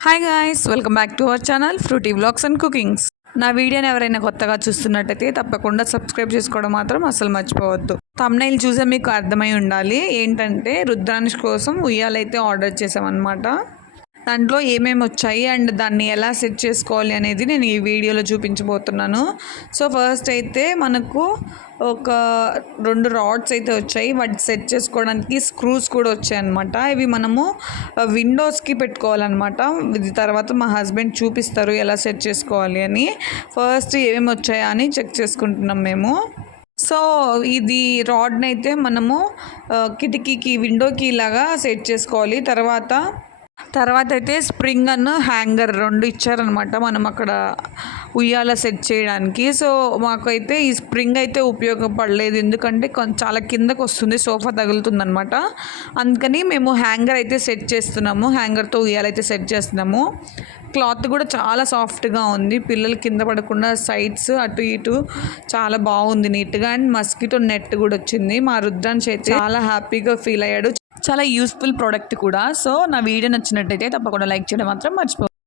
Hi guys welcome back to our channel fruity blogs and cookings నా వీడియోని ఎవరైనా కొత్తగా చూస్తున్నట్టయితే తప్పకుండా సబ్స్క్రైబ్ చేసుకోవడం మాత్రం అసలు మర్చిపోవద్దు. తమ్నైల్ చూసే మీకు అర్థమై ఉండాలి. ఏంటంటే రుద్రాంష్ కోసం ఉయ్యాలైతే ఆర్డర్ చేసామన్నమాట దాంట్లో ఏమేమి వచ్చాయి అండ్ దాన్ని ఎలా సెట్ చేసుకోవాలి అనేది నేను ఈ వీడియోలో చూపించబోతున్నాను. సో ఫస్ట్ అయితే మనకు ఒక రెండు రాడ్స్ అయితే వచ్చాయి. వాటి సెట్ చేసుకోవడానికి స్క్రూస్ కూడా వచ్చాయి అనమాట ఇవి మనము విండోస్కి పెట్టుకోవాలన్నమాట. ఇది తర్వాత మా హస్బెండ్ చూపిస్తారు ఎలా సెట్ చేసుకోవాలి అని. ఫస్ట్ ఏమేమి వచ్చాయా అని చెక్ చేసుకుంటున్నాం మేము. సో ఇది రాడ్ని అయితే మనము కిటికీకి విండోకి ఇలాగా సెట్ చేసుకోవాలి. తర్వాత తర్వాత అయితే స్ప్రింగ్ అన్న హ్యాంగర్ రెండు ఇచ్చారనమాట మనం అక్కడ ఉయ్యాల సెట్ చేయడానికి. సో మాకైతే ఈ స్ప్రింగ్ అయితే ఉపయోగపడలేదు. ఎందుకంటే కొం- చాలా కిందకు వస్తుంది సోఫా తగులుతుందనమాట అందుకని మేము హ్యాంగర్ అయితే సెట్ చేస్తున్నాము. హ్యాంగర్తో ఉయ్యాలైతే సెట్ చేస్తున్నాము. క్లాత్ కూడా చాలా సాఫ్ట్గా ఉంది. పిల్లలు కింద పడకుండా సైడ్స్ అటు ఇటు చాలా బాగుంది నీట్గా. అండ్ మస్కిటో నెట్ కూడా వచ్చింది. మా రుద్రాంశ్ అయితే చాలా హ్యాపీగా ఫీల్ అయ్యాడు. చాలా యూస్ఫుల్ ప్రోడక్ట్ కూడా. సో నా వీడియో నచ్చినట్టయితే తప్పకుండా లైక్ చేయడం మాత్రం మర్చిపో